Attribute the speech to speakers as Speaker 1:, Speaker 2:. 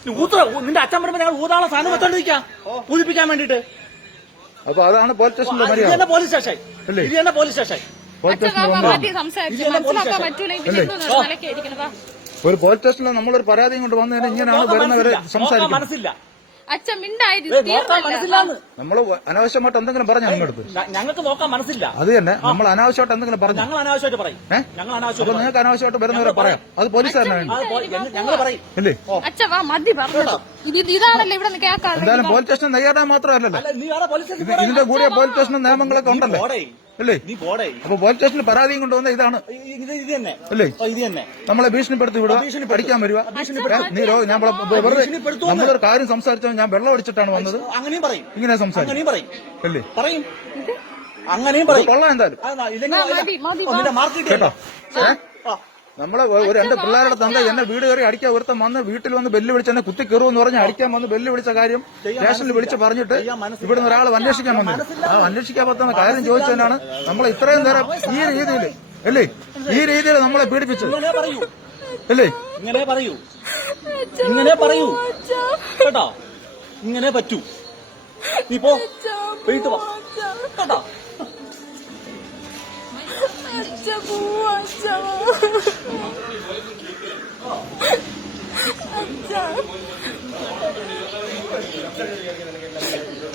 Speaker 1: നിന്റെ അച്ഛൻ പറയുമ്പോ ഞങ്ങൾ ഊതാളെ സാധനം വെച്ചോണ്ടിരിക്കാം പൂജിപ്പിക്കാൻ വേണ്ടിട്ട്.
Speaker 2: അപ്പൊ അതാണ് പോലീസ് സ്റ്റേഷനിലെ
Speaker 1: ഇത് തന്നെ പോലീസ് സ്റ്റേഷൻ, ഇത് തന്നെ പോലീസ് സ്റ്റേഷൻ.
Speaker 2: ഒരു പോലീസ് സ്റ്റേഷനിൽ നമ്മളൊരു പരാതിയും കൊണ്ട് വന്നതിന് ഇങ്ങനെയാണ് വരുന്നവരെ സംസാരിക്കുന്നത്.
Speaker 1: മനസ്സില്ല
Speaker 2: നമ്മള് അനാവശ്യമായിട്ട് എന്തെങ്കിലും പറഞ്ഞു നിങ്ങളടുത്ത്
Speaker 1: ഞങ്ങൾക്ക് നോക്കാൻ മനസ്സില്ല.
Speaker 2: അത് തന്നെ നമ്മൾ അനാവശ്യമായിട്ട് എന്തെങ്കിലും പറഞ്ഞു
Speaker 1: ഞങ്ങൾ അനാവശ്യമായിട്ട് പറയും.
Speaker 2: അപ്പൊ നിങ്ങൾക്ക് അനാവശ്യമായിട്ട് വരുന്നവരെ പറയാം. അത് പോലീസുകാരനാണ്
Speaker 1: ഞങ്ങൾ പറയും.
Speaker 2: അല്ലേ?
Speaker 3: ഇതാണല്ലോ ഇവിടെ കേൾക്കാറ്.
Speaker 2: എന്തായാലും പോലീസ് സ്റ്റേഷൻ നെയ്യാടാൻ മാത്രമല്ലല്ലോ, ഇതിന്റെ കൂടിയ പോലീസ് സ്റ്റേഷൻ നിയമങ്ങളൊക്കെ ഉണ്ടല്ലോ അല്ലേ? അപ്പൊ പോലീസ് സ്റ്റേഷനിൽ പരാതിയും കൊണ്ടുവന്ന ഇതാണ് അല്ലേ? നമ്മളെ ഭീഷണിപ്പെടുത്തി വിടുക, പഠിക്കാൻ വരിക. ഞാൻ വെറുതെ നമ്മളൊരു കാര്യം സംസാരിച്ചാൽ ഞാൻ വെള്ളം അടിച്ചിട്ടാണ് വന്നത്,
Speaker 1: അങ്ങനെയും പറയും,
Speaker 2: ഇങ്ങനെ സംസാരിക്കും അല്ലേ?
Speaker 1: പറയും, അങ്ങനെയും പറയും.
Speaker 2: കൊള്ളാം എന്തായാലും കേട്ടോ. നമ്മളെ എന്റെ പിള്ളേരുടെ തന്ത എന്നെ വീട് കയറി അടിക്കാൻ ഒരുത്തം വന്ന് വീട്ടിൽ വന്ന് ബെല്ല് വിളിച്ച് എന്നെ കുത്തി കയറുമെന്ന് പറഞ്ഞ് അടിക്കാൻ വന്ന് ബെല്ല് വിളിച്ച കാര്യം സ്റ്റേഷനിൽ വിളിച്ച് പറഞ്ഞിട്ട് ഇവിടുന്ന് ഒരാൾ അന്വേഷിക്കാൻ വന്നു. ആ അന്വേഷിക്കാൻ പറ്റുന്ന കാര്യം ചോദിച്ചതിനാണ് നമ്മൾ ഇത്രയും നേരം ഈ രീതിയിൽ അല്ലേ, ഈ രീതിയിൽ നമ്മളെ പീഡിപ്പിച്ചത് അല്ലേ?
Speaker 1: ഇങ്ങനെ പറയൂ കേട്ടോ, ഇങ്ങനെ പറ്റൂ. നീ പോ, വീട്ടു പോ കേട്ടോ.